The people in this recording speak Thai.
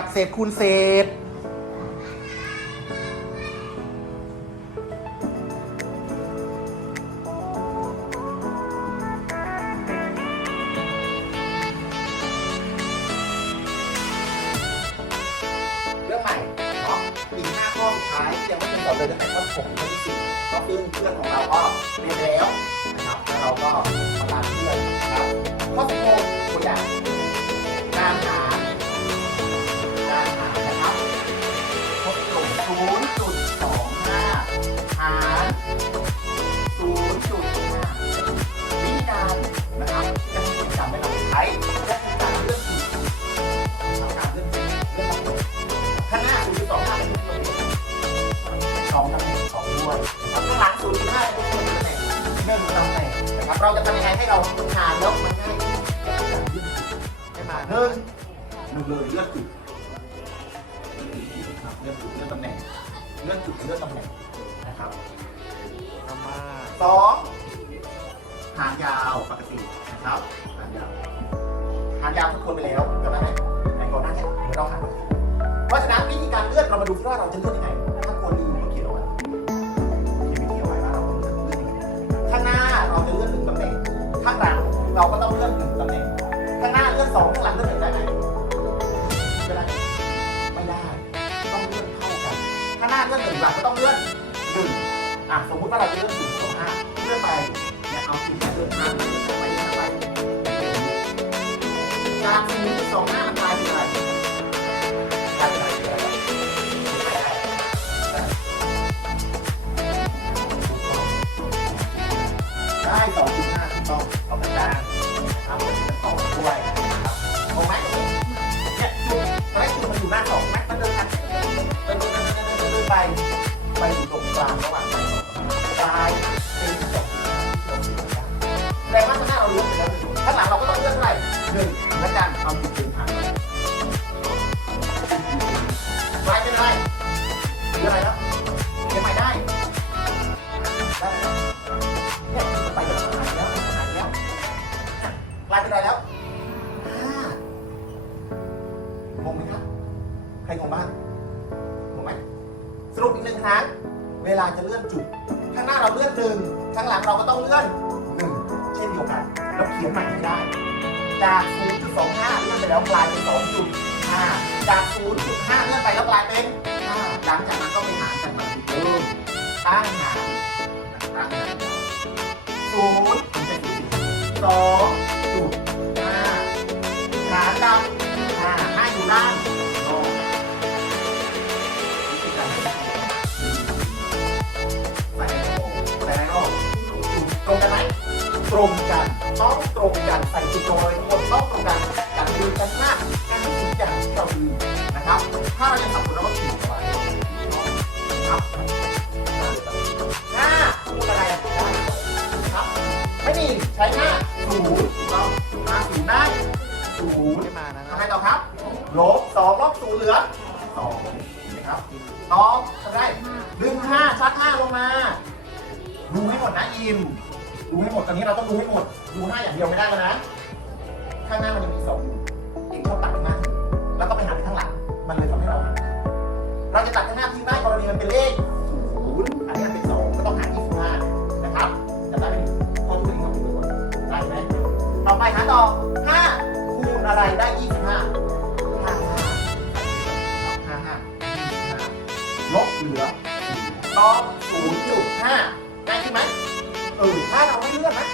กับเศษคูณเศษ เรื่องใหม่เนาะอีกห้าข้อสุดท้ายยังไม่ถึงสอเลยตั้งแต่ข้อหกข้อที่สี่ก็คือเพื่อนของเราก็เรียนแล้วนะครับแล้วเราก็มาตามเพื่อนนะครับข้อสิบหกตัวอย่าง นะครับข้างหลัง0.5เป็นตัวตำแหน่งหนึ่งตำแหน่งนะครับเราจะทำยังไงให้เราหารแล้วมันง่ายขึ้นก็คือการยื่นจุดให้มาหนึ่งหนึ่งเลยเลือกจุดครับเลือกจุดเลือกตำแหน่งเลือกจุดเลือกตำแหน่งนะครับสองหางยาวปกตินะครับหางยาวหางยาวทุกคนไปแล้ว เราจะเลื่อนหนึ่งตำแหน่ง ข้างหลังเราก็ต้องเลื่อนหนึ่งตำแหน่ง ข้างหน้าเลื่อนสองข้างหลังเลื่อนหนึ่งได้ไหมไม่ได้ไม่ได้ ต้องเลื่อนเท่ากัน ข้างหน้าเลื่อนหนึ่งหลังก็ต้องเลื่อนหนึ่งอะสมมติว่าเราจะเลื่อนศูนย์เข้าห้าเลื่อนไปเนี่ยเอาศูนเลื่อนห้าเลื่อนไปเลื่อนไปจากศูนย์จุดสองห้า กลางระหว่างไปกลายเป็นสองแสดงว่าข้างหน้าเราเลือกไปแล้วหนึ่งข้างหลังเราก็ต้องเลือกเท่าไหร่หนึ่งแล้วกันเอาจุดเดินทางกลายเป็นอะไรคืออะไรครับเขียนใหม่ได้ได้เนี่ยมันไปแล้วหายแล้วหายแล้วเนี่ยกลายเป็นอะไรแล้วห้างงไหมครับใครงงบ้างงงไหมสรุปอีกหนึ่งครั้ง เวลาจะเลื่อนจุด ข้างหน้าเราเลื่อนหนึ่งข้างหลังเราก็ต้องเลื่อนหนึ่งเช่นเดียวกันเราเขียนใหม่ให้ได้ จาก 0.25 เลื่อนไปแล้วกลายเป็น 2.5 จาก 0.5 เลื่อนไปแล้วกลายเป็น 5 หลังจากนั้นก็ไปหารกันมาเพิ่มตั้งหารตั้งหาร0เป็น2 ตรงกันต้องตรงกันใส่จุดตรงเลยทุกคนต้องตรงกันอย่าลืมกันมากกันทุกอย่างที่เราลืมนะครับ ถ้าเรายังสับสนเราก็ขีดไว้ครับห้าคูณอะไรครับ ไม่มีใช้หน้าศูนย์เรามาศูนย์ได้ศูนย์มานะทำไงต่อครับลบสองลบศูนย์เหลือสองนะครับตอบทำได้ดึงห้าชัดห้าลงมา ดูให้หมดนะอิม ดูให้หมดตอนนี้เราต้องดูให้หมด ดูห้าอย่างเดียวไม่ได้แล้วนะ ข้างหน้ามันยังมีสองอยู่เองชอบตัดข้างหน้าแล้วก็ไปหาที่ข้างหลัง มันเลยทำให้เราเราจะตัดข้างหน้าทิ้งได้กรณีมันเป็นเลขศูนย์อันนี้มันเป็นสองก็ต้องหาที่ห้านะครับจำได้ไหมข้อที่หนึ่งของคุณได้ไหมต่อไปหาต่อห้าคูณอะไรได้ยี่สิบห้าห้าห้าห้าลบเหลือตอบศูนย์จุดห้าง่ายขึ้นไหม เออถ้าเ